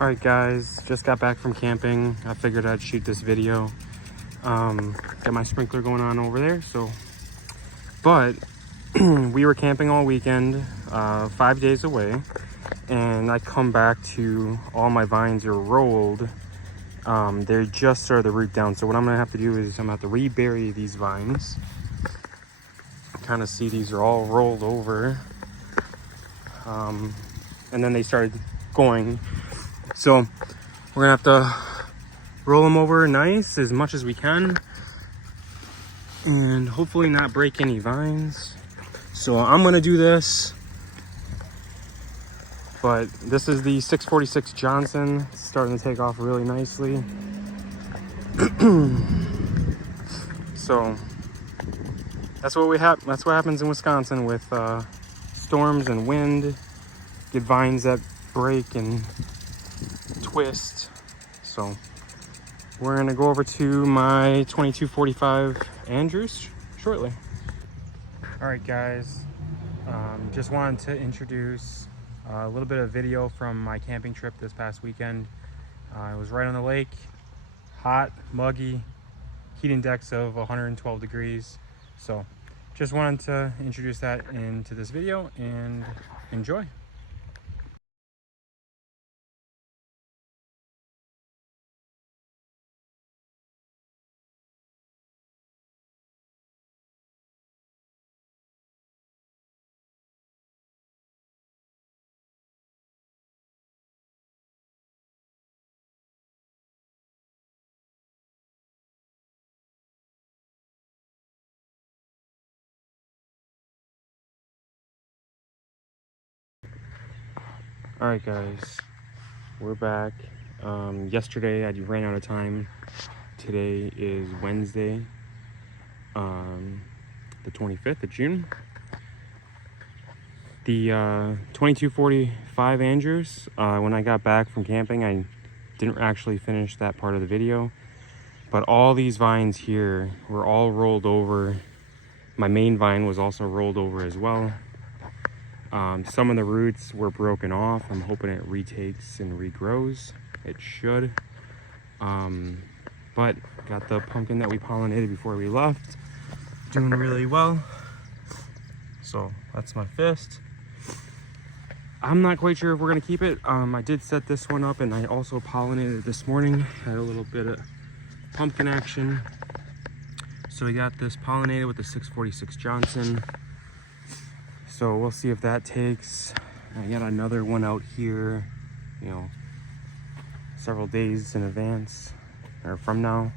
Alright guys, just got back from camping. I figured I'd shoot this video. Got my sprinkler going on over there, but we were camping all weekend, 5 days away, and I come back to all my vines are rolled. They just started to root down, so what I'm gonna have to do is I'm gonna have to rebury these vines. Kind of see these are all rolled over, and then they started going. So we're gonna have to roll them over nice as much as we can and hopefully not break any vines. So I'm gonna do this, but this is the 646 Johnson. It's starting to take off really nicely. So that's what that's what happens in Wisconsin with storms and wind. Get vines that break and twist. So we're gonna go over to my 2245 Andrews shortly. All right guys, just wanted to introduce a little bit of video from my camping trip this past weekend. I was right on the lake, hot, muggy, heat index of 112 degrees. So just wanted to introduce that into this video and enjoy. All right guys, we're back. Yesterday I ran out of time. Today is Wednesday, the 25th of June. The 2245 Andrews, when I got back from camping, I didn't actually finish that part of the video, but all these vines here were all rolled over. My main vine was also rolled over as well. Some of the roots were broken off. I'm hoping it retakes and regrows. It should. But got the pumpkin that we pollinated before we left, doing really well. So that's my fist. I'm not quite sure if we're gonna keep it. I did set this one up and I also pollinated it this morning. Had a little bit of pumpkin action. So we got this pollinated with the 646 Johnson. So we'll see if that takes. I got another one out here, you know, several days in advance or from now.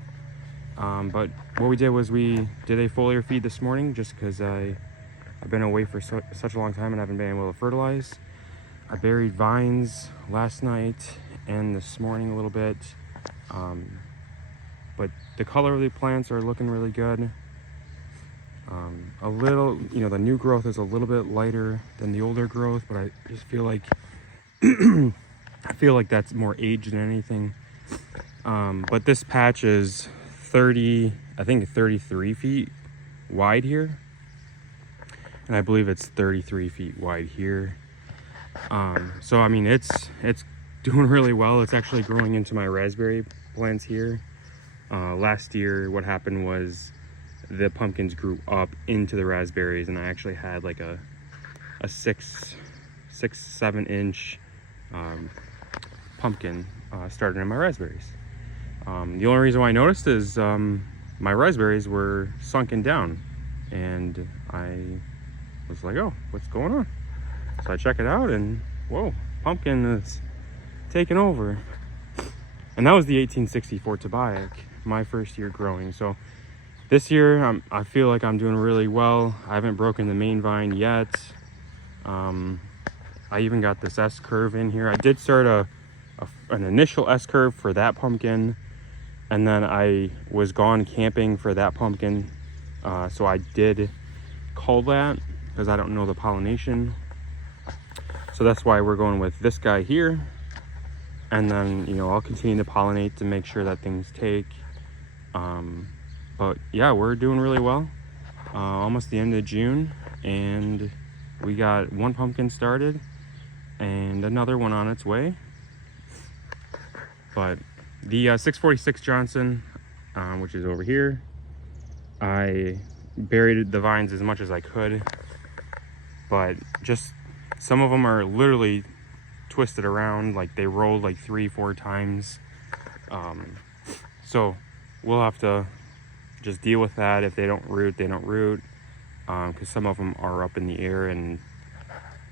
But what we did was we did a foliar feed this morning just because I've been away for such a long time and haven't been able to fertilize. I buried vines last night and this morning a little bit. But the color of the plants are looking really good. A little, you know, the new growth is a little bit lighter than the older growth, but I just feel like I feel like that's more age than anything. But this patch is 30, I think 33 feet wide here, and I believe it's 33 feet wide here. So I mean it's doing really well. It's actually growing into my raspberry plants here. Last year what happened was the pumpkins grew up into the raspberries, and I actually had like a 7 inch pumpkin started in my raspberries. The only reason why I noticed is my raspberries were sunken down, and I was like, oh, what's going on? So I check it out and whoa, pumpkin is taking over. And that was the 1864 Tobac, my first year growing. So this year, I feel like I'm doing really well. I haven't broken the main vine yet. I even got this S-curve in here. I did start an initial S-curve for that pumpkin, and then I was gone camping for that pumpkin. So I did cull that because I don't know the pollination. So that's why we're going with this guy here. And then, you know, I'll continue to pollinate to make sure that things take. But yeah, we're doing really well. Almost the end of June, and we got one pumpkin started and another one on its way. But the 646 Johnson, which is over here, I buried the vines as much as I could, but just some of them are literally twisted around, like they rolled like 3-4 times. So we'll have to just deal with that. If they don't root, they don't root, because some of them are up in the air, and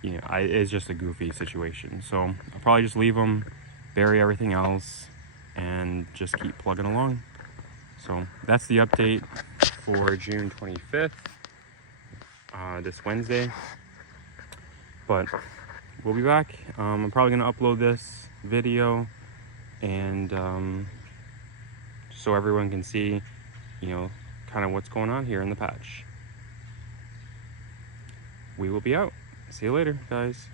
you know, it's just a goofy situation. So I'll probably just leave them, bury everything else, and just keep plugging along. So that's the update for June 25th, this Wednesday. But we'll be back. I'm probably going to upload this video, and so everyone can see, you know, kind of what's going on here in the patch. We will be out. See you later, guys.